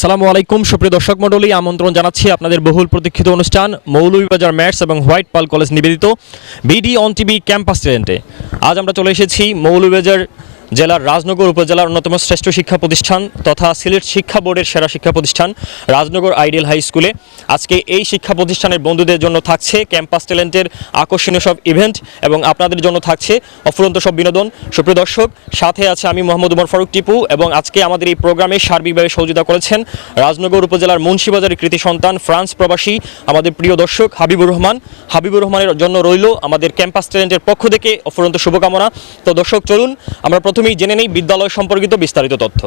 আসসালামু আলাইকুম সুপ্রিয় দর্শক মণ্ডলী, আমন্ত্রণ জানাচ্ছি আপনাদের বহুল প্রতীক্ষিত অনুষ্ঠান মৌলভীবাজার ম্যাথস এবং হোয়াইট পার্ল কলেজ নিবেদিত বিডি অন টিভি ক্যাম্পাস ট্রেন্ডে। আজ আমরা চলে এসেছি মৌলভীবাজার জেলার রাজনগর উপজেলার অন্যতম শ্রেষ্ঠ শিক্ষা প্রতিষ্ঠান তথা সিলেট শিক্ষা বোর্ডের সেরা শিক্ষা প্রতিষ্ঠান রাজনগর আইডিয়াল হাই স্কুলে। আজকে এই শিক্ষা প্রতিষ্ঠানের বন্ধুদের জন্য থাকছে ক্যাম্পাস ট্যালেন্টের আকর্ষণীয় সব ইভেন্ট এবং আপনাদের জন্য থাকছে অফুরন্ত সব বিনোদন। সুপ্রিয় দর্শক, সাথে আছে আমি মোহাম্মদ উমর ফারুক টিপু এবং আজকে আমাদের এই প্রোগ্রামে সার্বিকভাবে সহযোগিতা করেছেন রাজনগর উপজেলার মুন্সিবাজারের কৃতি সন্তান ফ্রান্স প্রবাসী আমাদের প্রিয় দর্শক হাবিবুর রহমান। হাবিবুর রহমানের জন্য রইল আমাদের ক্যাম্পাস ট্যালেন্টের পক্ষ থেকে অফুরন্ত শুভকামনা। তো দর্শক, চলুন আমরা প্রথমেই জেনে নেই বিদ্যালয় সম্পর্কিত বিস্তারিত তথ্য।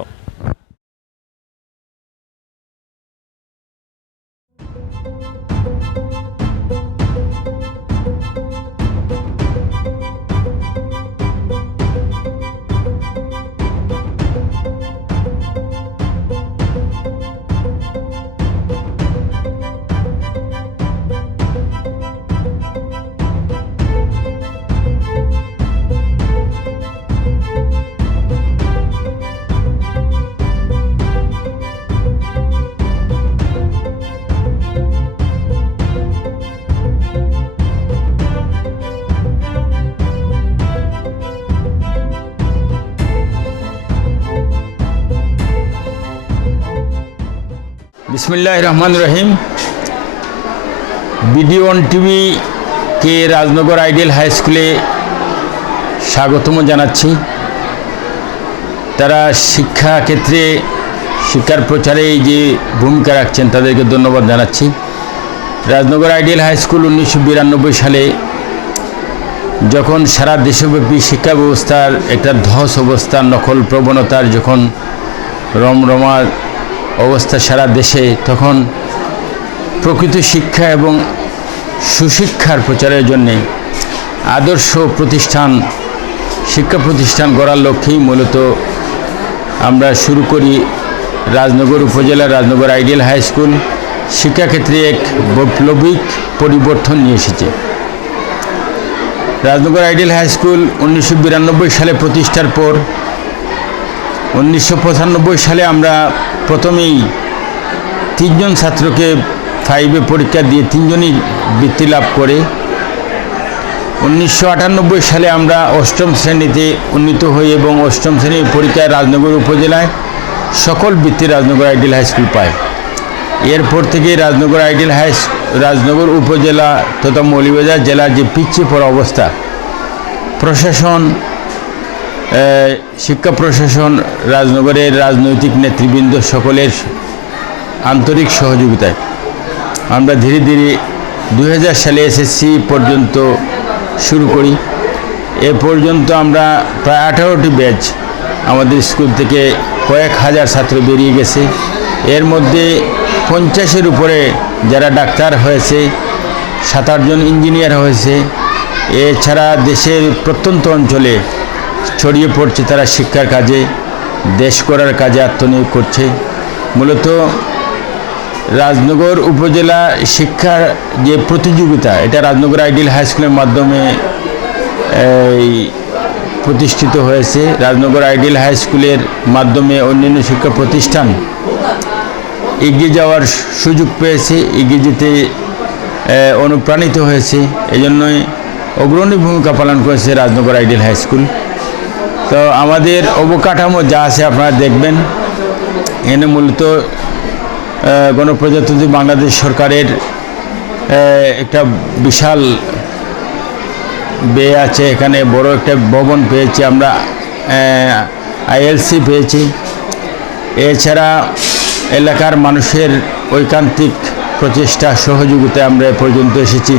बिस्मिल्लाहिर रहमानिर रहीम। বিডি অন টিভি কে রাজনগর আইডিয়াল হাই স্কুলে স্বাগতম জানাচ্ছি। তারা শিক্ষা ক্ষেত্রে শিক্ষার প্রচারে যে ভূমিকা রাখছেন তাদেরকে ধন্যবাদ জানাচ্ছি। রাজনগর আইডিয়াল হাই স্কুল 1992 সালে যখন সারা দেশব্যাপী শিক্ষা ব্যবস্থার একটা ধস অবস্থা, নকল প্রবণতার যখন রমরমা অবস্থা সারা দেশে, তখন প্রকৃত শিক্ষা এবং সুশিক্ষার প্রচারের জন্যে আদর্শ প্রতিষ্ঠান, শিক্ষা প্রতিষ্ঠান গড়ার লক্ষ্যেই মূলত আমরা শুরু করি রাজনগর উপজেলার রাজনগর আইডিয়াল হাই স্কুল। শিক্ষাক্ষেত্রে এক বৈপ্লবিক পরিবর্তন নিয়ে এসেছে। রাজনগর আইডিয়াল হাই স্কুল 1992 সালে প্রতিষ্ঠার পর 1995 সালে আমরা প্রথমেই 3 জন ছাত্রকে 5-এ পরীক্ষা দিয়ে 3 জনই বৃত্তি লাভ করে 1998 সালে আমরা 8ম শ্রেণীতে উন্নীত হই এবং 8ম শ্রেণীর পরীক্ষায় রাজনগর উপজেলায় সকল বৃত্তি রাজনগর আইডিয়াল হাই স্কুল পায়। এরপর থেকে রাজনগর উপজেলা তথা মৌলভীবাজার জেলার যে পিছিয়ে পড়া অবস্থা, প্রশাসন, শিক্ষা প্রশাসন, রাজনগরের রাজনৈতিক নেতৃবৃন্দ সকলের আন্তরিক সহযোগিতায় আমরা ধীরে ধীরে 2000 সালে এসএসসি পর্যন্ত শুরু করি। এ পর্যন্ত আমরা প্রায় 18টি ব্যাচ আমাদের স্কুল থেকে কয়েক হাজার ছাত্র বেরিয়ে গেছে। এর মধ্যে 50-এর উপরে যারা ডাক্তার হয়েছে, 7-8 জন ইঞ্জিনিয়ার হয়েছে। এছাড়া দেশের প্রত্যন্ত অঞ্চলে ছড়িয়ে পড়ছে তারা শিক্ষার কাজে, দেশ করার কাজে আত্মনিয়োগ করছে। মূলত রাজনগর উপজেলা শিক্ষার যে প্রতিযোগিতা, এটা রাজনগর আইডিয়াল হাই স্কুলের মাধ্যমে প্রতিষ্ঠিত হয়েছে। রাজনগর আইডিয়াল হাই স্কুলের মাধ্যমে অন্যান্য শিক্ষা প্রতিষ্ঠান এগিয়ে যাওয়ার সুযোগ পেয়েছে, এগিয়ে যেতে অনুপ্রাণিত হয়েছে। এজন্যই অগ্রণী ভূমিকা পালন করেছে রাজনগর আইডিয়াল হাই স্কুল। তো আমাদের অবকাঠামো যা আছে আপনারা দেখবেন, এখানে মূলত গণপ্রজাতন্ত্রী বাংলাদেশ সরকারের একটা বিশাল বে আছে। এখানে বড় একটা ভবন পেয়েছি আমরা, আইএলসি পেয়েছি। এছাড়া এলাকার মানুষের ঐকান্তিক প্রচেষ্টা, সহযোগিতায় আমরা এ পর্যন্ত এসেছি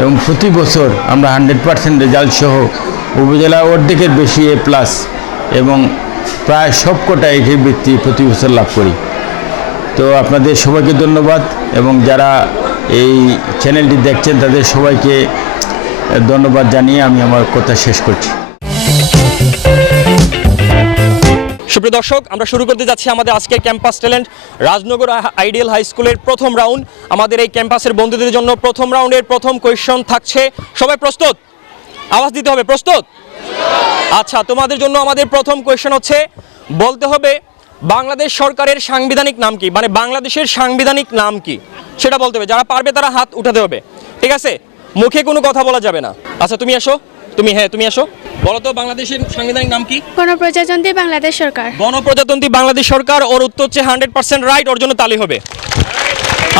এবং প্রতি বছর আমরা 100% রেজাল্ট সহ উপজেলা অর্ধেকের বেশি A+ এবং প্রায় সবকটা এটির বৃত্তি প্রতি বছর লাভ করি। তো আপনাদের সবাইকে ধন্যবাদ এবং যারা এই চ্যানেলটি দেখছেন তাদের সবাইকে ধন্যবাদ জানিয়ে আমি আমার কথা শেষ করছি। সুপ্রিয় দর্শক, আমরা শুরু করতে যাচ্ছি আমাদের আজকের campus talent Rajnagar ideal high স্কুলের প্রথম রাউন্ড। আমাদের এই ক্যাম্পাসের বন্ধুদের জন্য প্রথম রাউন্ডের প্রথম কোয়েশ্চন থাকছে। সবাই প্রস্তুত? আওয়াজ দিতে হবে, প্রস্তুত? আচ্ছা, তোমাদের জন্য আমাদের প্রথম কোয়েশ্চন হচ্ছে, বলতে হবে বাংলাদেশ সরকারের সাংবিধানিক নাম কি, মানে বাংলাদেশের সাংবিধানিক নাম কি সেটা বলতে হবে। যারা পারবে তারা হাত উঠাতে হবে, ঠিক আছে? মুখে কোনো কথা বলা যাবে না। আচ্ছা তুমি আসো, তুমি আসো, বলো তো বাংলাদেশের সাংবিধানিক নাম কি? গণপ্রজাতন্ত্রী বাংলাদেশ সরকার। গণপ্রজাতন্ত্রী বাংলাদেশ সরকার। ওর উত্তর হচ্ছে 100% রাইট, ওর জন্য তালি হবে।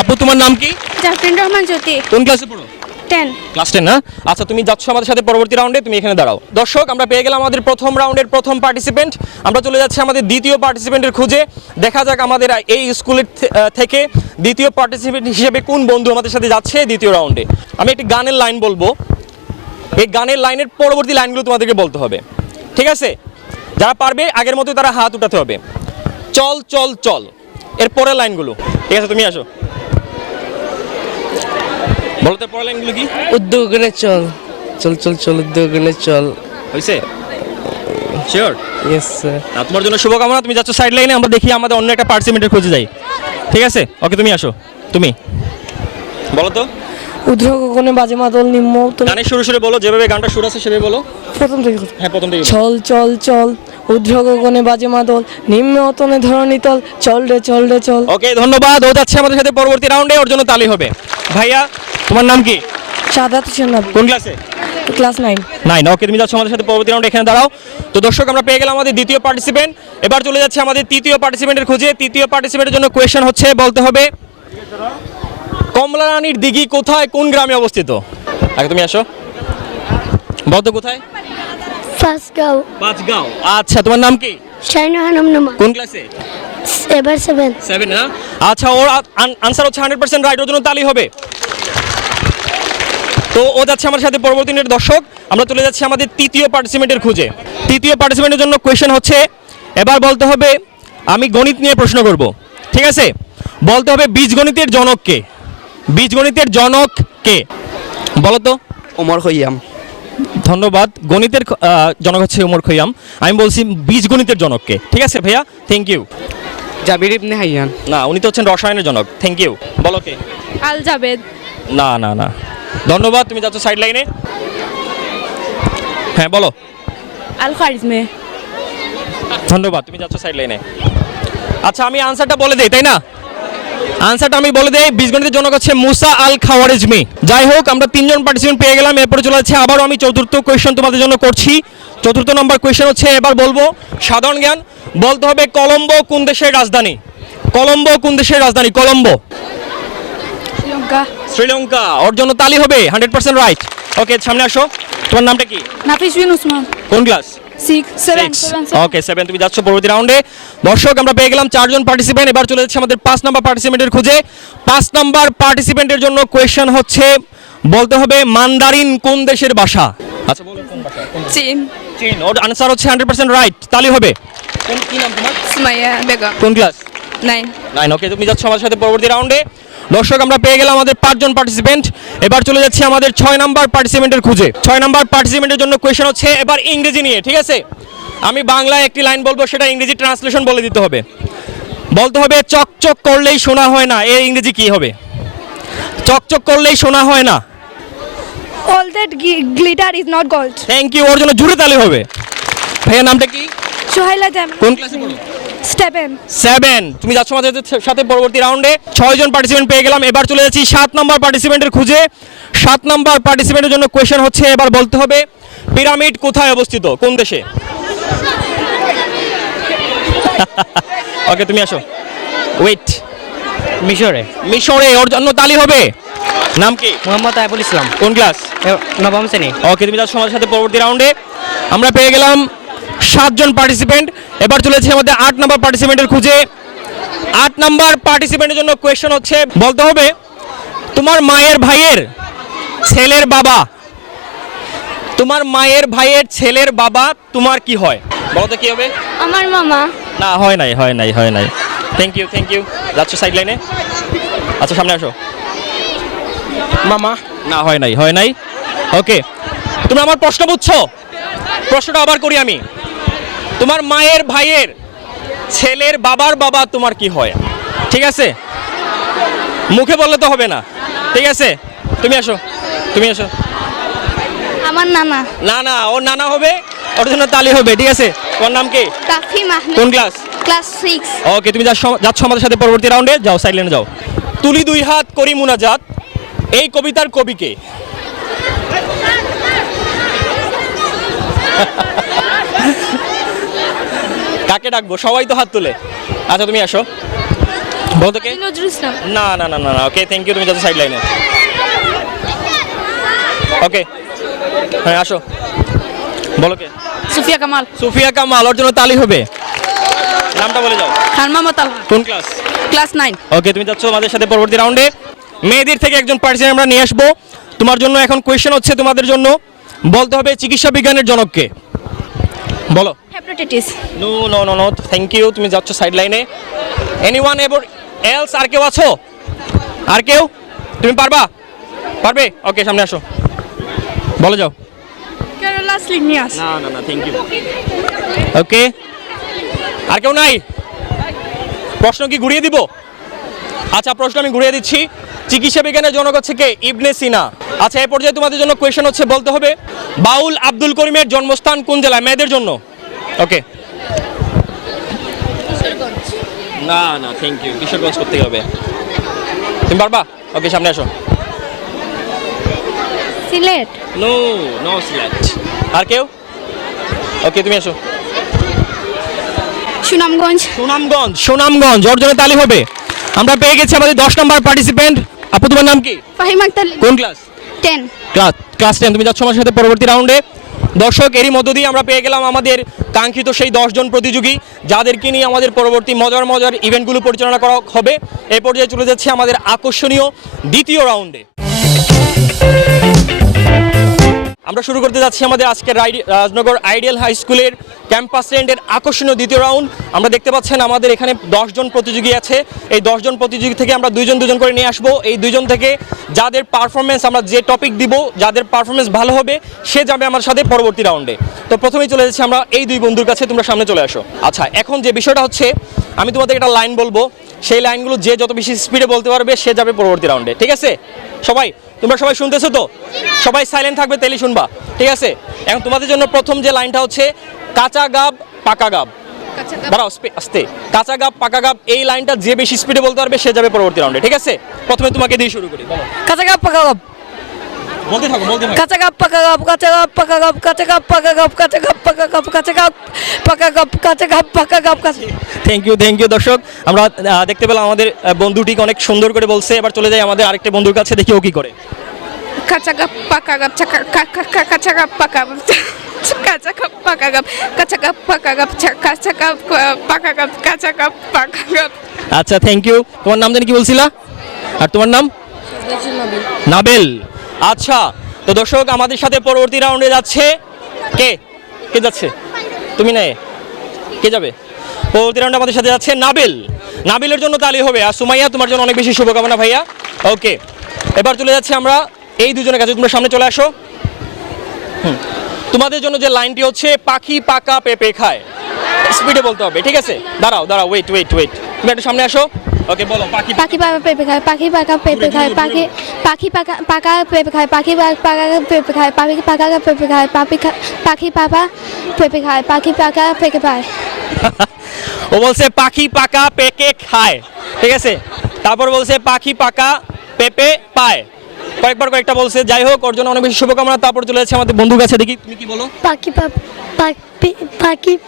আপু তোমার নাম কি? জাফরিন রহমান জ্যোতি। কোন ক্লাসে পড়ো? 10। ক্লাস 10 না? আচ্ছা তুমি যাচ্ছ আমাদের সাথে পরবর্তী রাউন্ডে, তুমি এখানে দাঁড়াও। দর্শক আমরা পেয়ে গেলাম আমাদের প্রথম রাউন্ডের প্রথম পার্টিসিপেন্ট। আমরা চলে যাচ্ছি আমাদের দ্বিতীয় পার্টিসিপেন্টের খুঁজে। দেখা যাক আমাদের এই স্কুলের থেকে দ্বিতীয় পার্টিসিপেন্ট হিসেবে কোন বন্ধু আমাদের সাথে যাচ্ছে দ্বিতীয় রাউন্ডে। আমি একটি গানের লাইন বলবো, এই গানের লাইনের পরবর্তী লাইনগুলো তোমাদেরকে বলতে হবে, ঠিক আছে? যারা পারবে আগের মতো তারা হাত উঠাতে হবে। চল চল চল, এর পরের লাইনগুলো, ঠিক আছে? তুমি আসো, বলো তো পরের লাইনগুলো কি? উদ্যোগনে চল চল চল চল উদ্যোগনে চল। হয়েছে? শিওর? Yes sir. তোমার জন্য শুভকামনা। তুমি যাচ্ছ সাইড লাইনে, আমরা দেখি আমাদের অন্য একটা পার্টিসিপেন্টের খুঁজে যাই, ঠিক আছে? ওকে তুমি আসো, তুমি বলো তো উদ্র গগনে বাজে মাদল নিম্ন গানের সুরে বলো, যেভাবে গানটা সুর আছে সেভাবে বলো। প্রথম থেকে হ্যাঁ প্রথম থেকে বলো। চল চল চল উদ্র গগনে বাজে মাদল নিম্ন অতনে ধরণী তল চল রে চল রে চল। ওকে ধন্যবাদ। ও যাচ্ছে আমাদের সাথে পরবর্তী রাউন্ডে, ওর জন্য তালি হবে। ভাইয়া তোমার নাম কি? সাদাত হোসেন নবী, কোন ক্লাসে? ক্লাস 9। 9। ওকে তুমি যাচ্ছ আমাদের সাথে পরবর্তী রাউন্ডে, এখানে দাঁড়াও। তো দর্শক আমরা পেয়ে গেলাম আমাদের দ্বিতীয় পার্টিসিপেন্ট। এবার চলে যাচ্ছে আমাদের তৃতীয় পার্টিসিপেন্টের খুঁজে। তৃতীয় পার্টিসিপেন্টের জন্য কোয়েশ্চেন হচ্ছে, বলতে হবে কমলা রানীর দিঘি কোথায়, কোন গ্রামে অবস্থিত? আগে তুমি আসো, বলতো কোথায়? ফার্স্টগাঁও। পাঁচগাঁও। আচ্ছা তোমার নাম কি? শাইনা হানম নামা। কোন ক্লাসে? এবার 7। 7 না? আচ্ছা ওর আনসার হচ্ছে 100% রাইট, ওর জন্য তালি হবে। তো ও যাচ্ছে আমার সাথে পরবর্তী দিনের। দর্শক আমরা চলে যাচ্ছি আমাদের তৃতীয় পার্টিসিপেন্টের খুঁজে। তৃতীয় পার্টিসিপেন্টের জন্য কোয়েশ্চেন হচ্ছে, এবার বলতে হবে, আমি গণিত নিয়ে প্রশ্ন করব, ঠিক আছে? বলতে হবে বীজগণিতের জনক কে? বীজগণিতের জনক কে বলো তো? ওমর খৈয়াম। ধন্যবাদ। গণিতের জনক হচ্ছে ওমর খৈয়াম। আমি বলছি বীজগণিতের জনক কে, ঠিক আছে ভাইয়া? Thank you. Jabir ibn Hayyan. না, উনি তো হচ্ছেন রসায়নের জনক। Thank you. বলো কে? আল জাবেদ। না না না, ধন্যবাদ। তুমি যাচ্ছ সাইড লাইনে। হ্যাঁ বলো। আল খারিজমে। ধন্যবাদ, তুমি যাচ্ছ সাইড লাইনে। আচ্ছা আমি আনসারটা বলে দেই, তাই না? আনসারটা আমি বলে দেই, বীজগণিতের জনক হচ্ছে মুসা আল খাওয়ারিজমি। যাই হোক আমরা 3 জন পার্টিসিপেন্ট পেয়ে গেলাম। এরপরে চলে যাচ্ছে আবারও আমি চতুর্থ কোয়েশ্চেন তোমাদের জন্য করছি। চতুর্থ নম্বর কোয়েশ্চেন হচ্ছে, এবার বলবো সাধারণ জ্ঞান। বলতে হবে কলম্বো কোন দেশের রাজধানী? কলম্বো কোন দেশের রাজধানী? কলম্বো শ্রীলঙ্কা। শ্রীলঙ্কা। ওর জন্য তালি হবে, 100% রাইট। ওকে সামনে আসো, তোমার নামটা কি? নাফিস বিন উসমান। কোন ক্লাস? 6 7। ওকে 7। তুমি যাচ্ছ পরবর্তী রাউন্ডে। দর্শক আমরা পেয়ে গেলাম 4 জন পার্টিসিপেন্ট। এবার চলে যাচ্ছে আমাদের 5 নাম্বার পার্টিসিপেন্টের খুঁজে। 5 নাম্বার পার্টিসিপেন্টের জন্য কোয়েশ্চেন হচ্ছে, বলতে হবে মান্দারিন কোন দেশের ভাষা? আচ্ছা বলো কোন ভাষা? চীন। চীন। ওর আনসার হচ্ছে 100% রাইট, তালি হবে। কোন কি নাম তোমার? সুমাইয়া বেগম। কোন ক্লাস? 9। 9। ওকে তুমি যাচ্ছ আমার সাথে পরবর্তী রাউন্ডে। দর্শক আমরা পেয়ে গেলাম আমাদের 5 জন পার্টিসিপেন্ট। এবার চলে যাচ্ছি আমাদের 6 নাম্বার পার্টিসিপেন্টের খুঁজে। 6 নাম্বার পার্টিসিপেন্টের জন্য কোয়েশ্চেন হচ্ছে এবার ইংরেজি নিয়ে, ঠিক আছে? আমি বাংলায় একটি লাইন বলবো, সেটা ইংরেজি ট্রান্সলেশন বলে দিতে হবে। বলতে হবে চকচক করলেই শোনা হয় না, এর ইংরেজি কি হবে? চকচক করলেই শোনা হয় না। All that glitter is not gold. Thank you. ওর জন্য জুড়ে তালি হবে। ভাইয়ার নামটা কি? সোহাইলা জাম। কোন ক্লাসে পড়ো? 7। 7। তুমি যাচ্ছ আমাদের সাথে পরবর্তী রাউন্ডে। 6 জন পার্টিসিপেন্ট পেয়ে গেলাম। এবার চলে যাচ্ছি 7 নাম্বার পার্টিসিপেন্টের খুঁজে। 7 নাম্বার পার্টিসিপেন্টের জন্য কোয়েশ্চেন হচ্ছে, এবার বলতে হবে পিরামিড কোথায় অবস্থিত, কোন দেশে? ওকে তুমি আসো। ওয়েট। মিশরে। মিশরে। ওর জন্য তালি হবে। নাম কি? মোহাম্মদ আইবুল ইসলাম। কোন ক্লাস? 9ম শ্রেণী। ওকে তুমি যাচ্ছ আমাদের সাথে পরবর্তী রাউন্ডে। আমরা পেয়ে গেলাম 7 জন পার্টিসিপেন্ট। এবার চলেছে আমাদের 8 নাম্বার পার্টিসিপেন্টের খুঁজে। 8 নাম্বার পার্টিসিপেন্টের জন্য কোয়েশ্চেন হচ্ছে, বলতে হবে তোমার মায়ের ভাইয়ের ছেলের বাবা, তোমার মায়ের ভাইয়ের ছেলের বাবা তোমার কি হয়? বলো তো কি হবে? আমার মামা। না হয় নাই। Thank you. যাচ্ছ সাইড লাইনে। আচ্ছা সামনে আসো। মামা। না হয় নাই। ওকে তুমি আমার প্রশ্ন বুঝছো? প্রশ্নটা আবার করি আমি। তোমার মায়ের ভাইয়ের ছেলের বাবার বাবা তোমার কি হয়? ঠিক আছে, মুখে বললে তো হবে না, ঠিক আছে? তুমি আসো। আমার নানা। না ওর নানা হবে, ওর জন্য তালি হবে, ঠিক আছে? তোমার নাম কি? তাফিম আহমেদ, কোন ক্লাস? ক্লাস 6। ওকে, তুমি যাচ্ছ আমাদের সাথে পরবর্তী রাউন্ডে। যাও, সাইড লাইনে যাও। তুলি দুই হাত করি মুনাজাত, এই কবিতার কবি কে? কাকে ডাকবো? সবাই তো হাত তুলে। আচ্ছা, তুমি আসো, বলতো কে? নজরুল ইসলাম। না না না না না, ওকে, থ্যাংক ইউ। তুমি যাচ্ছ সাইড লাইনে। ওকে, হ্যাঁ আসো, বলো কে? সুফিয়া কামাল। সুফিয়া কামাল, ওর জন্য তালি হবে। নামটা বলে যাও। হারমা মাতাল, কোন ক্লাস? ক্লাস 9। ওকে, তুমি যাচ্ছ আমাদের সাথে পরবর্তী রাউন্ডে। মেয়েদের থেকে একজন পার্সন আমরা নিয়ে আসবো তোমার জন্য। এখন কোয়েশ্চেন হচ্ছে তোমাদের জন্য, বলতে হবে চিকিৎসা বিজ্ঞানের জনককে। বলো। Hepatitis. No no no no, thank you. তুমি যাচ্ছ সাইড লাইনে। Anyone else? আর কেউ আছো? আর কেউ? তুমি পারবা? পারবে? ওকে, সামনে আসো, বলে যাও। ক্যারোলাস লিগনিয়াস। না না না, থ্যাংক ইউ। ওকে, আর কেউ নাই? প্রশ্ন কি ঘুরিয়ে দিব? আচ্ছা, প্রশ্ন আমি ঘুরিয়ে দিচ্ছি। চিকিৎসা বিজ্ঞানের জনক হচ্ছে কে? ইবনে সিনা। আচ্ছা, এই পর্যায়ে তোমাদের জন্য কোয়েশ্চেন হচ্ছে, বলতে হবে বাউল আব্দুল করিমের জন্মস্থান কোন জেলায়? মেয়েদের জন্য। ওকে। না না, থ্যাংক ইউ। কিশোরগঞ্জ করতে হবে। তুমি পারবা? ওকে, সামনে আসো। সিলেট। No no, Sylhet. আর কেউ? ওকে, তুমি আসো। সুনামগঞ্জ। সুনামগঞ্জ, সুনামগঞ্জ, ওর জন্য তালি হবে। আমরা পেয়ে গেছি আমাদের 10 নম্বর পার্টিসিপেন্ট। আপু, তোমার নাম কি? ফাহিম আক্তার। কোন ক্লাস? 10। ক্লাস 10। তুমি যাচ্ছ আমার সাথে পরবর্তী রাউন্ডে। দর্শক, এরই মধ্য দিয়ে আমরা পেয়ে গেলাম আমাদের কাঙ্ক্ষিত সেই 10 জন প্রতিযোগী, যাদেরকে নিয়ে আমাদের পরবর্তী মজার মজার ইভেন্টগুলো পরিচালনা করা হবে। এই পর্যায়ে চলে যাচ্ছে আমাদের আকর্ষণীয় দ্বিতীয় রাউন্ডে। আমরা শুরু করতে যাচ্ছি আমাদের আজকের রাজনগর আইডিয়াল হাই স্কুলের ক্যাম্পাস রেন্টের আকর্ষণীয় দ্বিতীয় রাউন্ড। আমরা দেখতে পাচ্ছেন আমাদের এখানে 10 জন প্রতিযোগী আছে। এই 10 জন প্রতিযোগী থেকে আমরা দুজন করে নিয়ে আসবো। এই 2 জন থেকে যাদের পারফরমেন্স, আমরা যে টপিক দিব, যাদের পারফরমেন্স ভালো হবে সে যাবে আমার সাথে পরবর্তী রাউন্ডে। তো প্রথমেই চলে যাচ্ছি আমরা এই 2 বন্ধুর কাছে। তোমরা সামনে চলে আসো। আচ্ছা, এখন যে বিষয়টা হচ্ছে, আমি তোমাদের একটা লাইন বলবো, সেই লাইনগুলো যে যত বেশি স্পিডে বলতে পারবে সে যাবে পরবর্তী রাউন্ডে। ঠিক আছে? তোমরা সবাই শুনতেছো তো? সবাই সাইলেন্ট থাকবে, তেলি শুনবা। ঠিক আছে? এখন তোমাদের জন্য প্রথম যে লাইনটা হচ্ছে, কাঁচা গাব পাকা গাব। দাঁড়াও, আস্তে। কাঁচা গাব পাকা গাব, এই লাইনটা যে বেশি স্পিডে বলতে পারবে সে যাবে পরবর্তী রাউন্ডে। ঠিক আছে? প্রথমে তোমাকে দিয়ে শুরু করি, বলো। কাঁচা কাপ পাকা কাপ। বলতে থাকো। কাঁচা কাপ পাকা কাপ, কাঁচা কাপ পাকা কাপ, কাঁচা কাপ পাকা কাপ, কাঁচা কাপ পাকা কাপ, কাঁচা কাপ পাকা কাপ, কাঁচা কাপ পাকা কাপ। থ্যাংক ইউ দর্শক। আমরা দেখতে পেলাম আমাদের বন্ধুটিকে অনেক সুন্দর করে বলছে। এবার চলে যাই আমাদের আরেকটা বন্ধুর কাছে, দেখি ও কি করে। কাঁচা কাপ পাকা কাপ, কাঁচা কাপ পাকা কাঁচা কাপ পাকা কাপ, কাঁচা কাপ পাকা কাপ, কাঁচা কাপ পাকা কাপ, কাঁচা কাপ পাকা কাপ। আচ্ছা, থ্যাংক ইউ। তোমার নাম জানি কি বলছিলা? আর তোমার নাম? নাবেল। আচ্ছা, তো দর্শক, আমাদের সাথে পরবর্তী রাউন্ডে যাচ্ছে কে? কে যাচ্ছে? তুমি না, কে যাবে পরবর্তী রাউন্ডে? আমাদের সাথে যাচ্ছে নাবেল। নাবিলের জন্য তালি হবে। আর সুমাইয়া, তোমার জন্য অনেক বেশি শুভকামনা ভাইয়া। ওকে, এবার চলে যাচ্ছে আমরা এই 2 জনের কাছে। তোমরা সামনে চলে আসো। তোমাদের জন্য যে লাইনটি হচ্ছে, পাখি পাকা পেঁপে খায়। স্পিডে বলতে হবে। ঠিক আছে? দাঁড়াও, ওয়েট। তুমি একটু সামনে আসো। ওকে, বলো। পাখি পাকা পেঁপে খায়, পাখি পাকা পেঁপে খায়, পাখি পাকা পেঁপে খায়, পাখি পাকা পেঁপে খায়, পাখি পাকা পেঁপে খায়, পাখি পাকা পেঁপে খায়, পাখি পাকা পেঁপে পায়। ও বলছে পাখি পাকা পেঁপে খায়। ঠিক আছে? তারপর বলছে পাখি পাকা পেঁপে পায়। কয়েকটা বলছে। যাই হোক, ওর জন্য অনেক বেশি শুভকামনা। তারপর চলে যাচ্ছে আমাদের বন্ধুর কাছে, দেখি তুমি কি বলো। পাখি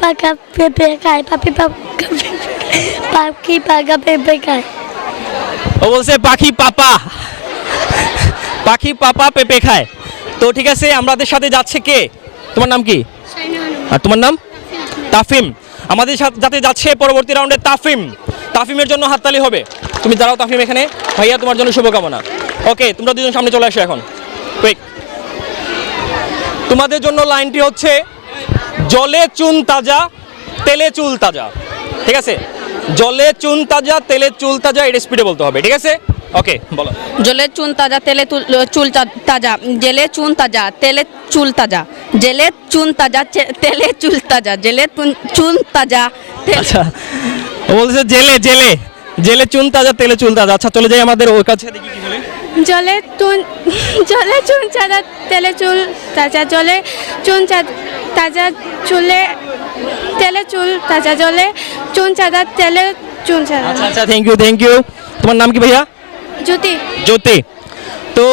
পাকা পেঁপে খায়, পাখি পাকা পেঁপে খায়। ও বলছে পাখি পাপা পেঁপে খায়। তো ঠিক আছে, আমাদের সাথে যাচ্ছে কে? তোমার নাম কি? আর তোমার নাম? তাফিম। আমাদের সাথে যাচ্ছে পরবর্তী রাউন্ডে তাফিমের জন্য হাততালি হবে। তুমি দাঁড়াও তাফিম এখানে। ভাইয়া, তোমার জন্য শুভকামনা। ওকে, তোমরা 2জন সামনে চলে আসো এখন, কুইক। তোমাদের জন্য লাইনটি হচ্ছে, জলে চুন তাজা তেলে চুল তাজা। ঠিক আছে? জলে চুন তাজা তেলে চুল তাজা, এটা স্পিডে বলতে হবে। ঠিক আছে? ওকে, বলো। জলে চুন তাজা, তেলে চুল তাজা, জেলে চুন তাজা, তেলে চুল তাজা, জেলে চুন তাজা, তেলে চুল তাজা, জেলে চুন তাজা। আচ্ছা, ও বলছে জেলে চুন তাজা তেলে চুল তাজা। আচ্ছা, চলে যাই আমাদের ওর কাছে, দেখি কি বলে। জলে চুন চাঁদা তেলে চুল তাজা, জলে চুন তাজা চুলে তেলে চুল তাজা, জলে চুন চাঁদা তেলে চুন চাঁদা। আচ্ছা আচ্ছা, থ্যাংক ইউ। তোমার নাম কি ভাইয়া? জ্যোতি। জ্যোতি। তো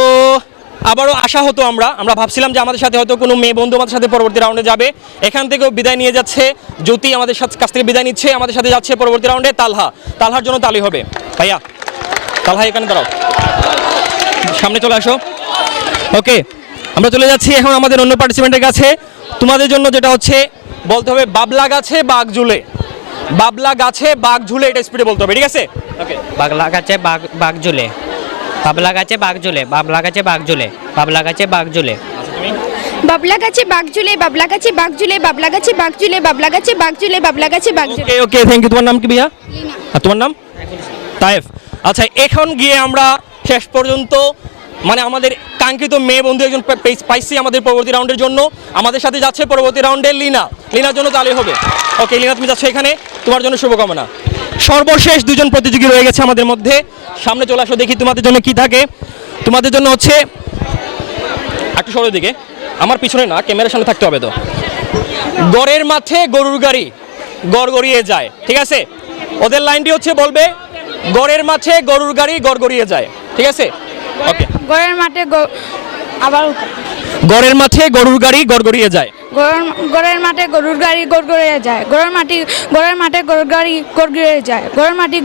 আবারও আশা হতো আমরা ভাবছিলাম যে আমাদের সাথে হয়তো কোনো মেয়ে বন্ধু আমাদের সাথে পরবর্তী রাউন্ডে যাবে। এখান থেকেও বিদায় নিয়ে যাচ্ছে জ্যোতি, আমাদের কাছ থেকে বিদায় নিচ্ছে। আমাদের সাথে যাচ্ছে পরবর্তী রাউন্ডে তালহার জন্য তালি হবে। ভাইয়া তালহা এখানে দাঁড়াও, সামনে চলে আসো। ওকে, আমরা চলে যাচ্ছি এখন আমাদের অন্য পার্টিসিপেন্টের কাছে। তোমাদের জন্য যেটা হচ্ছে বলতে হবে বাবলা গাছে বাঘ ঝুলে, বাবলা গাছে বাঘ ঝুলে, এটা স্পিডে বলতে হবে, ঠিক আছে? ওকে। বাবলা গাছে বাঘ ঝুলে, বাবলা গাছে বাঘ ঝুলে, বাবলা গাছে বাঘ ঝুলে, বাবলা গাছে বাঘ ঝুলে। বাবলা গাছে বাঘ ঝুলে, বাবলা গাছে বাঘ ঝুলে, বাবলা গাছে বাঘ ঝুলে, বাবলা গাছে বাঘ ঝুলে, বাবলা গাছে বাঘ ঝুলে। ওকে ওকে, থ্যাংক ইউ। তোমার নাম কি ভাইয়া? আর তোমার নাম? তায়েফ। আচ্ছা, এখন গিয়ে আমরা শেষ পর্যন্ত মানে আমাদের কাঙ্ক্ষিত মেয়ে বন্ধু একজন পাইছি আমাদের পরবর্তী রাউন্ডের জন্য। আমাদের সাথে যাচ্ছে পরবর্তী রাউন্ডে লিনার জন্য তালি হবে। ওকে লিনা, তুমি যাচ্ছ এখানে, তোমার জন্য শুভকামনা। সর্বশেষ দুজন প্রতিযোগী রয়ে গেছে আমাদের মধ্যে, সামনে চলে আসো, দেখি তোমাদের জন্য কি থাকে। তোমাদের জন্য হচ্ছে একটু সরের দিকে, আমার পিছনে না, ক্যামেরার সামনে থাকতে হবে। তো গড়ের মাঠে গরুর গাড়ি গড়গড়িয়ে যায়, ঠিক আছে? ওদের লাইনটি হচ্ছে বলবে গড়ের মাঠে গরুর গাড়ি গড়গড়িয়ে যায়, ঠিক আছে? ওকে। গড়ের মাঠে আবার গড়ের মাঠে গরুর গাড়ি গড়গড়িয়ে যায়, গড়ের মাঠে গরুর গাড়ি গড়গড়িয়ে যায়, গড়ের মাঠে গরুর গাড়ি গড়গড়িয়ে যায়, ঘরের মাঠে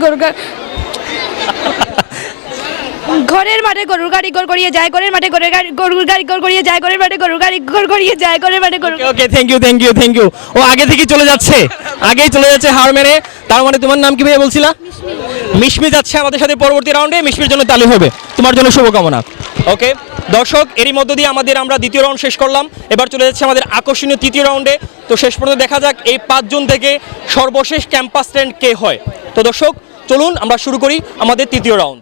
গরুর গাড়ি গড়গড়িয়ে যায়, ঘরের মাঠে গরুর গাড়ি গড়গড়িয়ে যায়, ঘরের মাঠে গরুর গাড়ি গড়গড়িয়ে যায়, ঘরের মাঠে গরু। ওকে, থ্যাংক ইউ। ও আগে থেকেই চলে যাচ্ছে, হার মেরে। তার মানে তোমার নাম কি ভাইয়া বলছিলা? মিশমি যাচ্ছে আমাদের সাথে পরবর্তী রাউন্ডে, মিশমির জন্য তালি হবে। তোমার জন্য শুভকামনা। ওকে দর্শক, এরই মধ্য দিয়ে আমরা দ্বিতীয় রাউন্ড শেষ করলাম। এবার চলে যাচ্ছে আমাদের আকর্ষণীয় তৃতীয় রাউন্ডে। তো শেষ পর্যন্ত দেখা যাক এই 5 জন থেকে সর্বশেষ ক্যাম্পাস ট্রেন্ড কে হয়। তো দর্শক চলুন আমরা শুরু করি আমাদের তৃতীয় রাউন্ড।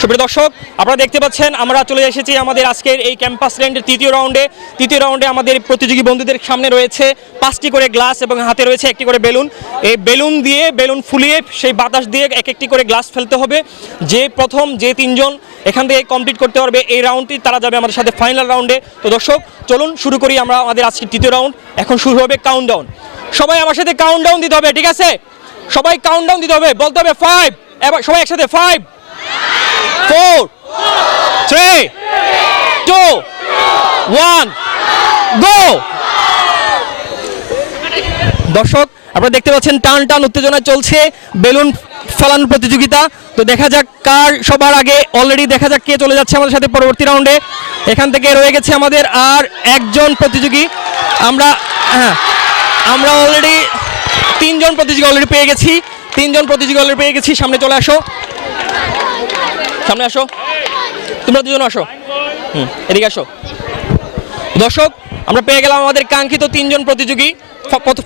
সুপ্রিয় দর্শক, আপনারা দেখতে পাচ্ছেন আমরা চলে এসেছি আমাদের আজকের এই ক্যাম্পাস ট্রেন্ডের তৃতীয় রাউন্ডে আমাদের প্রতিযোগী বন্ধুদের সামনে রয়েছে 5টি করে গ্লাস এবং হাতে রয়েছে একটি করে বেলুন। এই বেলুন ফুলিয়ে সেই বাতাস দিয়ে এক একটি করে গ্লাস ফেলতে হবে। যে 3 জন এখান থেকে কমপ্লিট করতে পারবে এই রাউন্ডটি, তারা যাবে আমাদের সাথে ফাইনাল রাউন্ডে। তো দর্শক চলুন শুরু করি আমরা আমাদের আজকের তৃতীয় রাউন্ড। এখন শুরু হবে কাউন্টডাউন। সবাই আমার সাথে কাউন্টডাউন দিতে হবে, ঠিক আছে? সবাই কাউন্টডাউন দিতে হবে, বলতে হবে 5। এবার সবাই একসাথে 5 4 3 2 1 গো। দর্শক আপনারা দেখতে পাচ্ছেন টান উত্তেজনা চলছে, বেলুন ফেলানোর প্রতিযোগিতা। তো দেখা যাক কার সবার আগে, অলরেডি দেখা যাক কে চলে যাচ্ছে আমাদের সাথে পরবর্তী রাউন্ডে। এখান থেকে রয়ে গেছে আমাদের আর একজন প্রতিযোগী। আমরা অলরেডি 3 জন প্রতিযোগী অলরেডি পেয়ে গেছি। সামনে চলে আসো, সামনে আসো, তোমরা দুজন আসো, এদিকে আসো। দর্শক আমরা পেয়ে গেলাম আমাদের কাঙ্ক্ষিত 3 জন প্রতিযোগী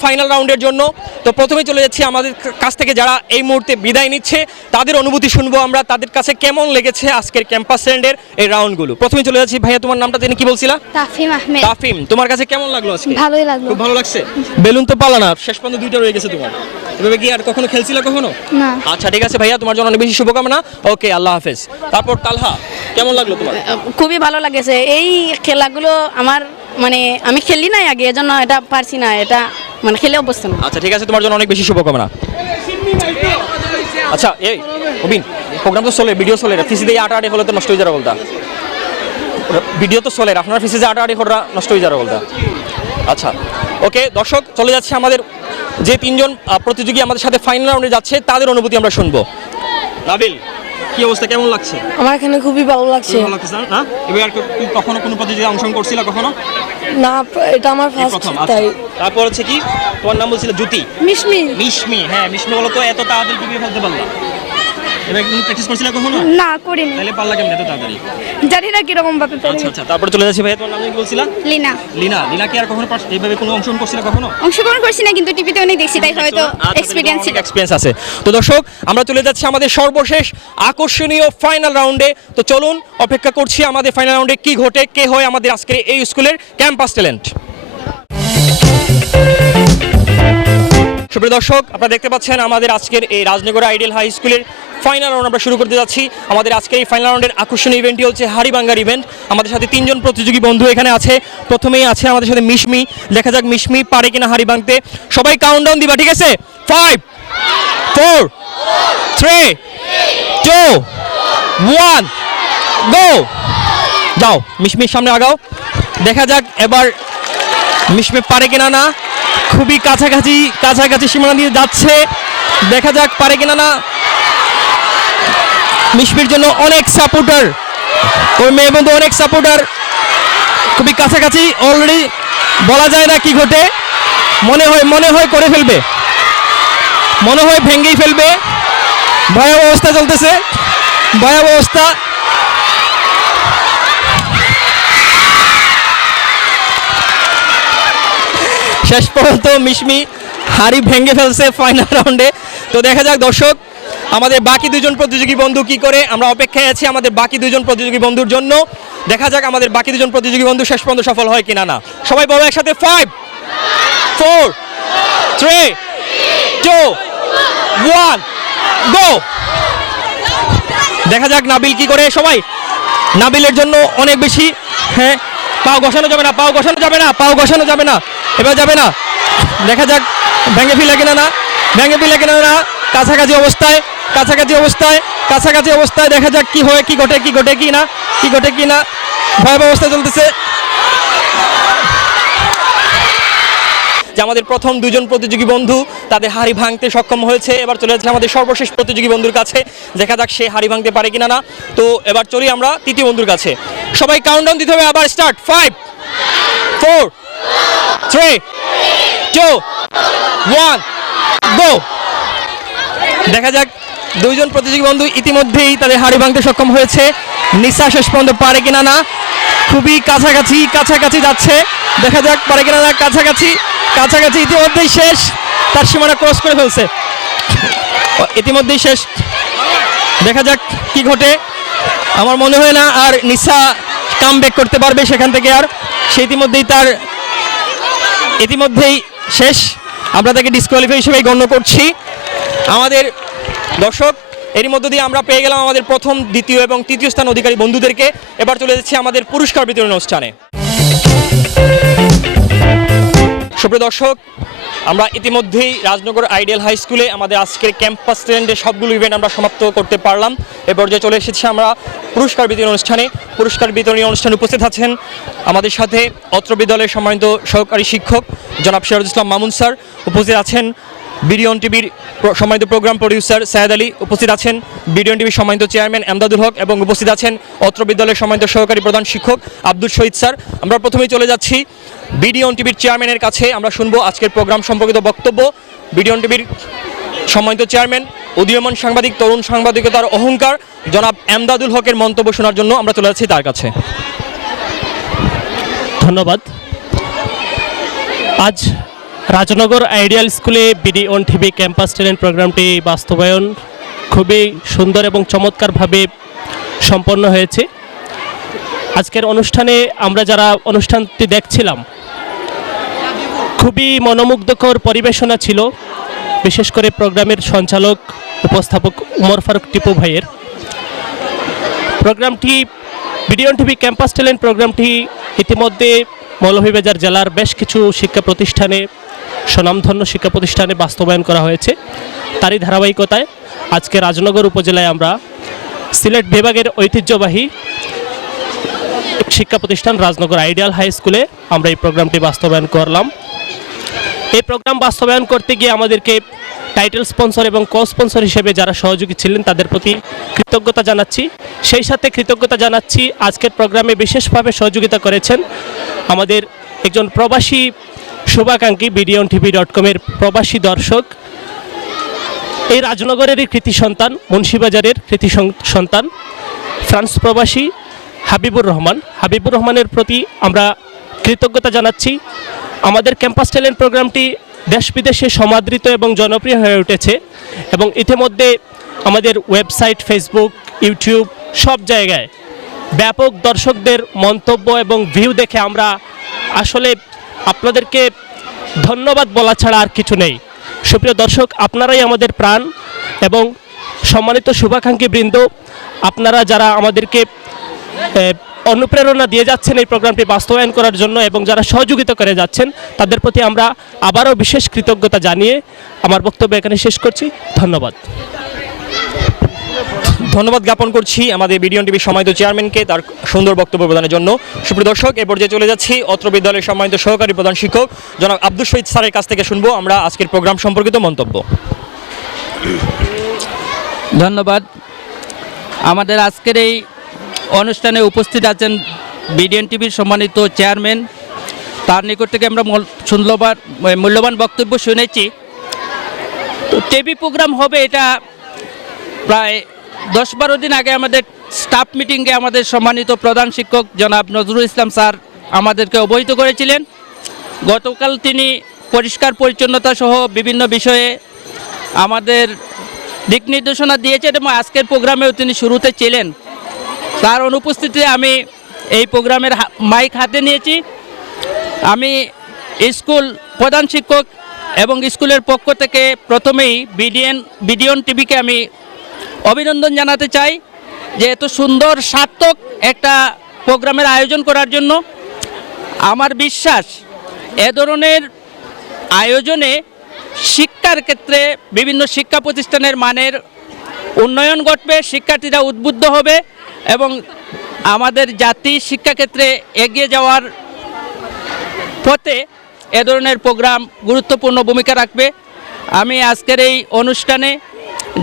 ফাইনাল রাউন্ডের জন্য। তো প্রথমেই চলে যাচ্ছি আমাদের কাছ থেকে যারা এই মুহূর্তে বিদায় নিচ্ছে, তাদের অনুভূতি শুনবো আমরা, তাদের কাছে কেমন লেগেছে আজকের ক্যাম্পাস ট্রেন্ডের এই রাউন্ডগুলো। প্রথমেই চলে যাচ্ছি, ভাইয়া তোমার নামটা জেনে কি বলছিলা? তাফিম আহমেদ। তাফিম, তোমার কাছে কেমন লাগলো আজকে? ভালোই লাগলো। খুব ভালো লাগছে। বেলুন তো পালা না, শেষ পর্যন্ত 2টা রয়ে গেছে তোমার। এভাবে কি আর কখনো খেলছিলা কখনো? না। আচ্ছা ঠিক আছে ভাইয়া, তোমার জন্য অনেক বেশি শুভকামনা। ওকে, আল্লাহ হাফেজ। তারপর তালহা, কেমন লাগলো তোমার? খুবই ভালো লাগেছে এই খেলাগুলো। আমার মানে আমি খেলি নাই আগে, এজন্য এটা পারছি না, এটা মানে খেলে অবস্থা না। আচ্ছা ঠিক আছে, তোমার জন্য অনেক বেশি শুভকামনা। আচ্ছা এই অবিন, প্রোগ্রাম তো চলে, ভিডিও চলে, ফিসি দিয়ে আটাআটি হলে তো নষ্ট হয়ে যাবে বলতা। ভিডিও তো চলে, আপনার ফিসি যে আটাআটি হলে নষ্ট হয়ে যাবে বলতা। আচ্ছা ওকে দর্শক, চলে যাচ্ছে আমাদের যে 3 জন প্রতিযোগী আমাদের সাথে ফাইনাল রাউন্ডে যাচ্ছে, তাদের অনুভূতি আমরা শুনবো। নাবিল, কি অবস্থা, কেমন লাগছে? আমার এখানে খুবই ভালো লাগছে। ভালো লাগছে না? এবার আর কখনো কোনো প্রতিযোগিতায় অংশগ্রহণ করছিলা কখনো? না, এটা আমার ফার্স্ট। প্রথম। তাই তারপর হচ্ছে কি তোমার নাম বলছিল? জ্যোতি। মিশমি, হ্যাঁ মিশমি বলো তো, এত তাড়াতাড়ি তুমি ফেলতে পারলা? এবার তুমি প্র্যাকটিস করছিলা কখনো? না, করিনি। তাহলে পারলা কেমন এত তাড়াতাড়ি? জানি না কিরকম ভাবে। আচ্ছা তারপর চলে যাচ্ছি ভাইয়া, তোমার নাম কি বলছিলা? লিনা। লিনা কি আর কখনো এইভাবে কোনো অংশগ্রহণ করছিলা কখনো? অংশগ্রহণ করছি না, কিন্তু টিভিতে অনেক দেখছি, তাই হয়তো এক্সপিরিয়েন্স আছে। তো দর্শক আমরা চলে যাচ্ছি আমাদের সর্বশেষ আকর্ষণীয় ফাইনাল রাউন্ডে। তো চলুন অপেক্ষা করছি আমাদের ফাইনাল রাউন্ডে কি ঘটে, কে হয় আমাদের আজকের এই স্কুলের ক্যাম্পাস ট্যালেন্ট। সুপ্রিয় দর্শক আপনারা দেখতে পাচ্ছেন আমাদের আজকের এই রাজনগর আইডিয়াল হাই স্কুলের ফাইনাল রাউন্ড আমরা শুরু করতে যাচ্ছি। আমাদের আজকে এই ফাইনাল রাউন্ডের আকর্ষণীয় ইভেন্টটি হচ্ছে হাড়ি ভাঙ্গার ইভেন্ট। আমাদের সাথে 3 জন প্রতিযোগী বন্ধু এখানে আছে। প্রথমেই আছে আমাদের সাথে মিশমি। দেখা যাক মিশমি পারে কিনা হাড়ি ভাঙতে। সবাই কাউন্টডাউন দিবা, ঠিক আছে? 5 4 3 2 1 গো। যাও মিশমির সামনে আগাও। দেখা যাক এবার মিশমি পারে কিনা না। খুবই কাছাকাছি সীমানা দিয়ে যাচ্ছে। দেখা যাক পারে কিনা না। মিশমির জন্য অনেক সাপোর্টার, ওর মেয়ে বন্ধু অনেক সাপোর্টার। খুবই কাছাকাছি অলরেডি, বলা যায় না কি ঘটে। মনে হয় করে ফেলবে, মনে হয় ভেঙেই ফেলবে। ভয়াবহ অবস্থা চলতেছে, ভয়াবহ অবস্থা। শেষ পর্যন্ত মিশমি হাড়ি ভেঙে ফেলছে ফাইনাল রাউন্ডে। তো দেখা যাক দর্শক আমাদের বাকি 2 জন প্রতিযোগী বন্ধু কি করে। আমরা অপেক্ষায় আছি আমাদের বাকি 2 জন প্রতিযোগী বন্ধুর জন্য। দেখা যাক আমাদের বাকি 2 জন প্রতিযোগী বন্ধু শেষ পর্যন্ত সফল হয় কিনা না। সবাই বলো একসাথে 5 4 3 2 1 গো। দেখা যাক নাবিল কি করে। সবাই নাবিলের জন্য অনেক বেশি, হ্যাঁ পাও ঘষানো যাবে না, পাও ঘষানো যাবে না, পাও ঘষানো যাবে না, এবার যাবে না। দেখা যাক ভেঙে ফেলে কিনা না, ভেঙে ফেলে কিনা না। কাছাকাছি অবস্থায় দেখা যাক কি হয়, কি ঘটে কি না। ভয়াবহ অবস্থা চলতেছে। যে আমাদের প্রথম 2 জন প্রতিযোগী বন্ধু তাদের হাড়ি ভাঙতে সক্ষম হয়েছে। এবার চলে যাচ্ছে আমাদের সর্বশেষ প্রতিযোগী বন্ধুর কাছে। দেখা যাক সে হাড়ি ভাঙতে পারে কিনা না। তো এবার চলি আমরা তৃতীয় বন্ধুর কাছে। সবাই কাউন্টডাউন দিতে হবে, আবার স্টার্ট। 5 4 3 2 1 গো। দেখা যাক 2 জন প্রতিযোগী বন্ধু ইতিমধ্যেই তাদের হাড়ি ভাঙতে সক্ষম হয়েছে। নিসা শেষ পর্যন্ত পারে কিনা না। খুবই কাছাকাছি যাচ্ছে। দেখা যাক পারে কিনা না। কাছাকাছি ইতিমধ্যেই শেষ। তার সীমানা ক্রস করে ফেলছে, ইতিমধ্যেই শেষ। দেখা যাক কি ঘটে। আমার মনে হয় না আর নিসা কামব্যাক করতে পারবে সেখান থেকে। আর সে ইতিমধ্যেই শেষ। আমরা তাকে ডিসকোয়ালিফাই হিসেবে গণ্য করছি। আমাদের দর্শক এরই মধ্য দিয়ে আমরা পেয়ে গেলাম আমাদের প্রথম, দ্বিতীয় এবং তৃতীয় স্থান অধিকারী বন্ধুদেরকে। এবার চলে যাচ্ছি আমাদের পুরস্কার বিতরণ অনুষ্ঠানে। সুপ্রিয় দর্শক, আমরা ইতিমধ্যেই রাজনগর আইডিয়াল হাই স্কুলে আমাদের আজকের ক্যাম্পাস ট্রেন্ডের সবগুলো ইভেন্ট আমরা সমাপ্ত করতে পারলাম। এ পর্যায়ে চলে এসেছি আমরা পুরস্কার বিতরণ অনুষ্ঠানে। পুরস্কার বিতরণী অনুষ্ঠানে উপস্থিত আছেন আমাদের সাথে অত্র বিদ্যালয়ের সম্মানিত সহকারী শিক্ষক জনাব সিরাজুল ইসলাম মামুন স্যার। উপস্থিত আছেন বিডিওন টিভির সম্মানিত প্রোগ্রাম প্রডিউসার সায়েদ আলী। উপস্থিত আছেন বিডিওন টিভির সম্মানিত চেয়ারম্যান এমদাদুল হক এবং উপস্থিত আছেন অত্র বিদ্যালয়ের সম্মানিত সহকারী প্রধান শিক্ষক আব্দুল শহীদ স্যার। আমরা প্রথমেই চলে যাচ্ছি বিডিওন টিভির চেয়ারম্যানের কাছে। আমরা শুনবো আজকের প্রোগ্রাম সম্পর্কিত বক্তব্য। বিডিওন টিভির সম্মানিত চেয়ারম্যান, উদীয়মান সাংবাদিক, তরুণ সাংবাদিকতার অহংকার জনাব এমদাদুল হকের মন্তব্য শোনার জন্য আমরা চলে যাচ্ছি তার কাছে। ধন্যবাদ। আজ রাজনগর আইডিয়াল স্কুলে বিডিওন টিভি ক্যাম্পাস ট্যালেন্ট প্রোগ্রামটি বাস্তবায়ন খুবই সুন্দর এবং চমৎকারভাবে সম্পন্ন হয়েছে। আজকের অনুষ্ঠানে আমরা যারা অনুষ্ঠানটি দেখছিলাম, খুবই মনোমুগ্ধকর পরিবেশনা ছিল, বিশেষ করে প্রোগ্রামের সঞ্চালক উপস্থাপক উমর ফারুক টিপু ভাইয়ের। প্রোগ্রামটি বিডিওন টিভি ক্যাম্পাস ট্যালেন্ট প্রোগ্রামটি ইতিমধ্যে মৌলভীবাজার জেলার বেশ কিছু শিক্ষা প্রতিষ্ঠানে, স্বনামধন্য শিক্ষা প্রতিষ্ঠানে বাস্তবায়ন করা হয়েছে। তারই ধারাবাহিকতায় আজকে রাজনগর উপজেলায় আমরা সিলেট বিভাগের ঐতিহ্যবাহী শিক্ষা প্রতিষ্ঠান রাজনগর আইডিয়াল হাই স্কুলে আমরা এই প্রোগ্রামটি বাস্তবায়ন করলাম। এই প্রোগ্রাম বাস্তবায়ন করতে গিয়ে আমাদেরকে টাইটেল স্পন্সর এবং কো স্পন্সর হিসেবে যারা সহযোগী ছিলেন তাদের প্রতি কৃতজ্ঞতা জানাচ্ছি। সেই সাথে কৃতজ্ঞতা জানাচ্ছি আজকের প্রোগ্রামে বিশেষভাবে সহযোগিতা করেছেন আমাদের একজন প্রবাসী শুভাকাঙ্ক্ষী, bdonTV.com-এর প্রবাসী দর্শক, এই রাজনগরেরই কৃতি সন্তান, মুন্সিবাজারের কৃতি সন্তান, ফ্রান্স প্রবাসী হাবিবুর রহমানের প্রতি আমরা কৃতজ্ঞতা জানাচ্ছি। আমাদের ক্যাম্পাস ট্যালেন্ট প্রোগ্রামটি দেশ বিদেশে সমাদৃত এবং জনপ্রিয় হয়ে উঠেছে এবং ইতিমধ্যে আমাদের ওয়েবসাইট, ফেসবুক, ইউটিউব সব জায়গায় ব্যাপক দর্শকদের মন্তব্য এবং ভিউ দেখে আমরা আসলে আপনাদেরকে ধন্যবাদ বলা ছাড়া আর কিছু নেই। সুপ্রিয় দর্শক, আপনারাই আমাদের প্রাণ এবং সম্মানিত শুভাকাঙ্ক্ষী বৃন্দ, আপনারা যারা আমাদেরকে অনুপ্রেরণা দিয়ে যাচ্ছেন এই প্রোগ্রামটি বাস্তবায়ন করার জন্য এবং যারা সহযোগিতা করে যাচ্ছেন, তাদের প্রতি আমরা আবারও বিশেষ কৃতজ্ঞতা জানিয়ে আমার বক্তব্য এখানে শেষ করছি। ধন্যবাদ। ধন্যবাদ জ্ঞাপন করছি আমাদের বিডিএন টিভির সম্মানিত চেয়ারম্যানকে তার সুন্দর বক্তব্য প্রদানের জন্য। সুপ্রিয় দর্শক, এ পর্যায়ে চলে যাচ্ছি অত্র বিদ্যালয়ের সম্মানিত সহকারী প্রধান শিক্ষক জনাব আব্দুল শহীদ স্যারের কাছ থেকে শুনবো আমরা আজকের প্রোগ্রাম সম্পর্কিত মন্তব্য। ধন্যবাদ। আমাদের আজকের এই অনুষ্ঠানে উপস্থিত আছেন বিডিএন টিভির সম্মানিত চেয়ারম্যান, তার নিকট থেকে আমরা মূল্যবান বক্তব্য শুনেছি। তো টিভি প্রোগ্রাম হবে এটা প্রায় 10-12 দিন আগে আমাদের স্টাফ মিটিংয়ে আমাদের সম্মানিত প্রধান শিক্ষক জনাব নজরুল ইসলাম স্যার আমাদেরকে অবহিত করেছিলেন। গতকাল তিনি পরিষ্কার পরিচ্ছন্নতা সহ বিভিন্ন বিষয়ে আমাদের দিক নির্দেশনা দিয়েছেন এবং আজকের প্রোগ্রামেও তিনি শুরুতে ছিলেন। তার অনুপস্থিতিতে আমি এই প্রোগ্রামের মাইক হাতে নিয়েছি। আমি স্কুল প্রধান শিক্ষক এবং স্কুলের পক্ষ থেকে প্রথমেই বিডিএন টিভিকে আমি অভিনন্দন জানাতে চাই যে এত সুন্দর সার্থক একটা প্রোগ্রামের আয়োজন করার জন্য। আমার বিশ্বাস এ ধরনের আয়োজনে শিক্ষার ক্ষেত্রে বিভিন্ন শিক্ষা প্রতিষ্ঠানের মানের উন্নয়ন ঘটবে, শিক্ষার্থীরা উদ্বুদ্ধ হবে এবং আমাদের জাতি শিক্ষাক্ষেত্রে এগিয়ে যাওয়ার পথে এ ধরনের প্রোগ্রাম গুরুত্বপূর্ণ ভূমিকা রাখবে। আমি আজকের এই অনুষ্ঠানে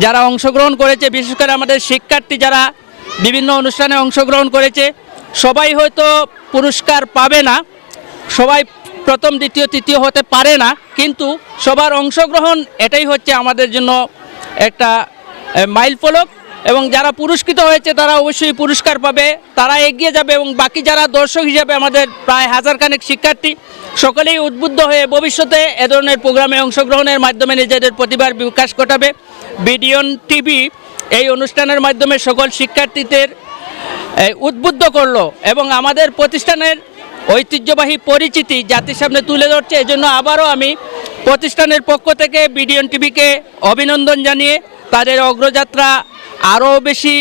যারা অংশগ্রহণ করেছে, বিশেষ করে আমাদের শিক্ষার্থী যারা বিভিন্ন অনুষ্ঠানে অংশগ্রহণ করেছে, সবাই হয়তো পুরস্কার পাবে না, সবাই প্রথম দ্বিতীয় তৃতীয় হতে পারে না, কিন্তু সবার অংশগ্রহণ এটাই হচ্ছে আমাদের জন্য একটা মাইলফলক। এবং যারা পুরস্কৃত হয়েছে তারা অবশ্যই পুরস্কার পাবে, তারা এগিয়ে যাবে এবং বাকি যারা দর্শক হিসাবে আমাদের প্রায় 1000 খানেক শিক্ষার্থী সকলেই উদ্বুদ্ধ হয়ে ভবিষ্যতে এ ধরনের প্রোগ্রামে অংশগ্রহণের মাধ্যমে নিজেদের প্রতিভার বিকাশ ঘটাবে। বিডিএন টিভি এই অনুষ্ঠানের মাধ্যমে সকল শিক্ষার্থীদের উদ্বুদ্ধ করলো এবং আমাদের প্রতিষ্ঠানের ঐতিহ্যবাহী পরিচিতি জাতির সামনে তুলে ধরছে। এজন্য আবারও আমি প্রতিষ্ঠানের পক্ষ থেকে বিডিএন টিভিকে অভিনন্দন জানিয়ে তাদের অগ্রযাত্রা আরও বেশি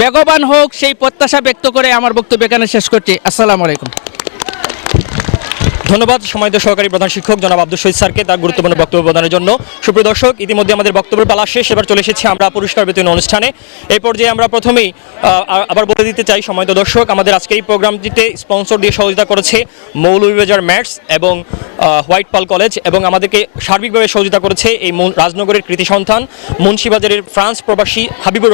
বেগবান হোক সেই প্রত্যাশা ব্যক্ত করে আমার বক্তব্য এখানে শেষ করছি। আসসালামু আলাইকুম। ধন্যবাদ সম্মানিত সহকারী প্রধান শিক্ষক জনাব আব্দুল শহীদ স্যারকে তার গুরুত্বপূর্ণ বক্তব্য প্রদানের জন্য। সুপ্রিয় দর্শক, ইতিমধ্যে আমাদের বক্তব্যের পালা শেষ, এবার চলে এসেছি আমরা পুরস্কার বিতরণ অনুষ্ঠানে। এই পর্যায়ে আমরা প্রথমেই আবার বলে দিতে চাই সম্মানিত দর্শক, আমাদের আজকে এই প্রোগ্রামটিতে স্পন্সর দিয়ে সহযোগিতা করেছে মৌলভীবাজার ম্যাটস এবং হোয়াইট পাল কলেজ, এবং আমাদেরকে সার্বিকভাবে সহযোগিতা করেছে এই রাজনগরের কৃতি সন্তান মুন্সিবাজারের ফ্রান্স প্রবাসী হাবিবুর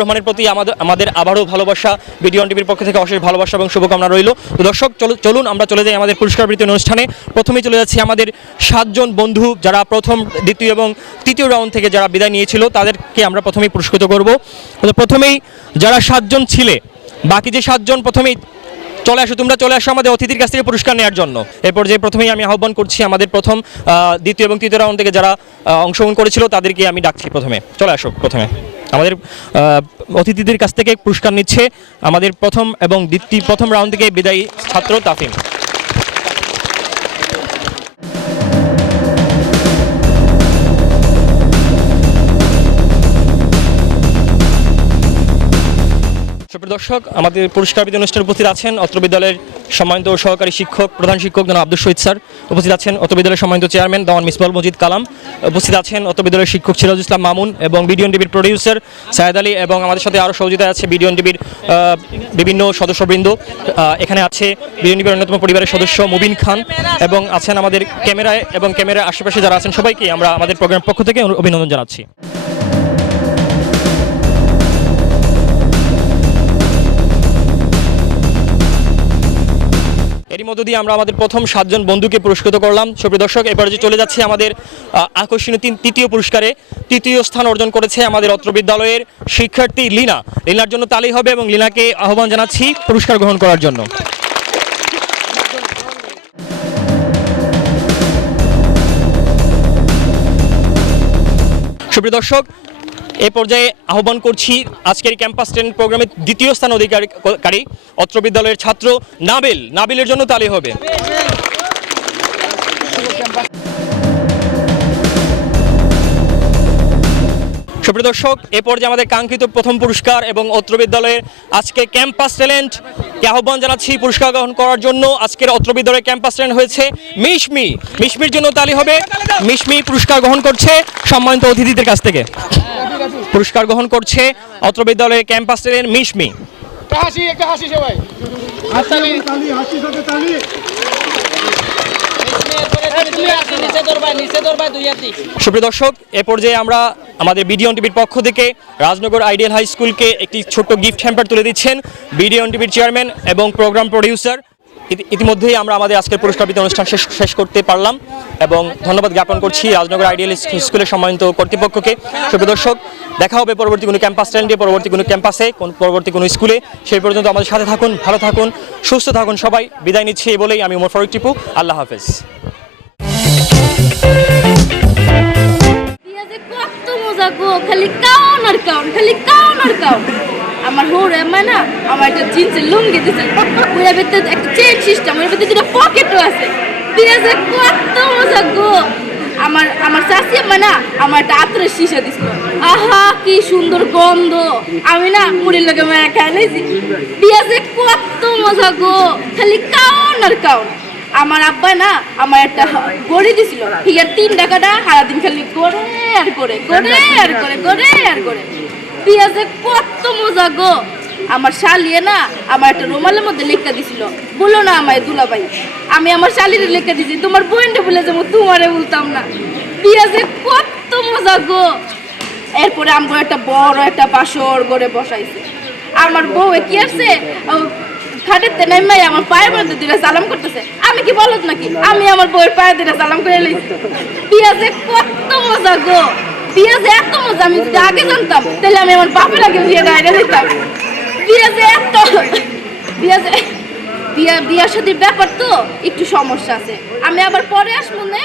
রহমানের প্রতি আমাদের আবারও ভালোবাসা, বিডিএন টিভির পক্ষ থেকে অশেষ ভালোবাসা এবং শুভকামনা রইল। তো দর্শক, চলুন আমরা চলে যাই আমাদের পুরস্কার বিতরণ অনুষ্ঠানে। প্রথমেই চলে যাচ্ছি আমাদের 7 জন বন্ধু যারা প্রথম, দ্বিতীয় এবং তৃতীয় রাউন্ড থেকে যারা বিদায় নিয়েছিল তাদেরকে আমরা প্রথমেই পুরস্কৃত করব। তো প্রথমেই যারা 7 জন ছিলে, বাকি যে 7 জন প্রথমেই তোমরা চলে আসো আমাদের অতিথির কাছ থেকে পুরস্কার নেওয়ার জন্য। এরপর যে প্রথমেই আমি আহ্বান করছি আমাদের প্রথম, দ্বিতীয় এবং তৃতীয় রাউন্ড থেকে যারা অংশগ্রহণ করেছিল তাদেরকে আমি ডাকছি প্রথমে চলে আসো। প্রথমে আমাদের অতিথিদের কাছ থেকে পুরস্কার নিচ্ছে আমাদের প্রথম এবং প্রথম রাউন্ড থেকে বিদায়ী ছাত্র তাফিম। দর্শক, আমাদের পুরস্কার বিতরণ অনুষ্ঠানে উপস্থিত আছেন অত্র বিদ্যালয়ের সম্মানিত সহকারী শিক্ষক প্রধান শিক্ষক জনাব আব্দুল শহীদ স্যার, উপস্থিত আছেন অত্র বিদ্যালয়ের সম্মানিত চেয়ারম্যান দেওয়ান মিসবাহুল মজিদ কালাম, উপস্থিত আছেন অত্র বিদ্যালয়ের শিক্ষক সিরাজুল ইসলাম মামুন এবং বিডিএন টিভির প্রডিউসার সায়েদ আলী, এবং আমাদের সাথে আরও সহযোগিতা আছে বিডিএন টিভির বিভিন্ন সদস্যবৃন্দ। এখানে আছে বিডিএন টিভির অন্যতম পরিবারের সদস্য মুবিন খান, এবং আছেন আমাদের ক্যামেরায় এবং ক্যামেরার আশেপাশে যারা আছেন সবাইকে আমরা আমাদের প্রোগ্রাম পক্ষ থেকে অভিনন্দন জানাচ্ছি। এরই মধ্য দিয়ে আমরা আমাদের প্রথম 7 জন বন্ধুকে পুরস্কৃত করলাম। সুপ্রিয় দর্শক, এরপরে যে চলে যাচ্ছে আমাদের আকর্ষণীয় তৃতীয় পুরস্কারে। তৃতীয় স্থান অর্জন করেছে আমাদের অত্র বিদ্যালয়ের শিক্ষার্থী লিনার জন্য তালি হবে এবং লিনাকে আহ্বান জানাচ্ছি পুরস্কার গ্রহণ করার জন্য। সুপ্রিয় দর্শক, এ পর্যায়ে আহ্বান করছি আজকের ক্যাম্পাস ট্রেন প্রোগ্রামের দ্বিতীয় স্থান অধিকারী অত্র বিদ্যালয়ের ছাত্র নাবিলের জন্য তালি হবে। সুপ্রিয় সুপ্রিয় দর্শক, এ পর্যায়ে আমাদের কাঙ্ক্ষিত প্রথম পুরস্কার এবং অত্র বিদ্যালয়ের আজকে ক্যাম্পাস ট্যালেন্টকে আহ্বান জানাচ্ছি পুরস্কার গ্রহণ করার জন্য। আজকের অত্র বিদ্যালয়ের ক্যাম্পাস ট্যালেন্ট হয়েছে মিশমি। মিশমির জন্য তালি হবে। মিশমি পুরস্কার গ্রহণ করছে সম্মানিত অতিথিদের কাছ থেকে। পুরস্কার গ্রহণ করছে অত্র বিদ্যালয়ের ক্যাম্পাস ট্যালেন্ট মিশমি। সুপ্রিয় দর্শক, এ পর্যায়ে আমরা আমাদের বিডিএন টিভির পক্ষ থেকে রাজনগর আইডিয়াল হাই স্কুলকে একটি ছোট্ট গিফট হ্যাম্পার তুলে দিচ্ছেন বিডিএন টিভির চেয়ারম্যান এবং প্রোগ্রাম প্রডিউসার। ইতিমধ্যেই আমরা আমাদের আজকের পুরস্কার বিতরণ অনুষ্ঠান শেষ করতে পারলাম এবং ধন্যবাদ জ্ঞাপন করছি রাজনগর আইডিয়াল স্কুলের সম্মানিত কর্তৃপক্ষকে। সুপ্রিয় দর্শক, দেখা হবে পরবর্তী কোনো ক্যাম্পাস ট্যালেন্টে, পরবর্তী কোনো ক্যাম্পাসে, পরবর্তী কোনো স্কুলে। সেই পর্যন্ত আমাদের সাথে থাকুন, ভালো থাকুন, সুস্থ থাকুন। সবাই বিদায় নিচ্ছি এই বলেই আমি ওমর ফারুক টিপু। আল্লাহ হাফেজ। কত মজা গো, খালি কাউন আর কাউন, খালি কাউন আর কাউন। আমার হোরে না আমার একটা জিন্সের লুঙ্গি দিছে, ওর ভিতরে একটা চেন সিস্টেম, ওর ভিতরে দুটো পকেটও আছে। পিয়াজে কত মজা গো। আমার চাচি আম্মা না আমার একটা আতরের শিশা দিছিল, আহা কি সুন্দর গন্ধ। আমি না মুড়ির লগে মেরে খাই নিয়েছি। পিয়াজে কত মজা গো, খালি কাউন আর কাউন। আমার আব্বা না আমার একটা গড়ি দিছিল, ঠিক আছে 3 টাকাটা সারাদিন খালি করে আর করে করে আর করে করে আর করে। পিয়াজে কত মজা গো। আমার শালিয়ে না আমার একটা রুমালের মধ্যে লেখা দিছিল, বলো না আমায় দুলাভাই, আমি আমার শালির লেখা দিছি, তোমার বোনটা বলে যাবো, তোমারে বলতাম না। পিয়াজে কত মজা গো। এরপরে আমার একটা বড় একটা বাসর করে বসাইছে। আমার বউ কি আসছে খাটেতে নেমে আমার পায়ের মধ্যে দিলে সালাম করতেছে। আমি কি বলত নাকি, আমি আমার বউয়ের পায়ে দিলে সালাম করে লইছি। পিয়াজে কত মজা গো। পিয়াজে এত মজা, আমি যদি আগে জানতাম তাহলে আমি আমার বাপের আগে বিয়ে গাইডে দিতাম। পিয়াজে এত বিয়া শাদীর ব্যাপার তো একটু সমস্যা আছে, আমি আবার পরে আসবো না।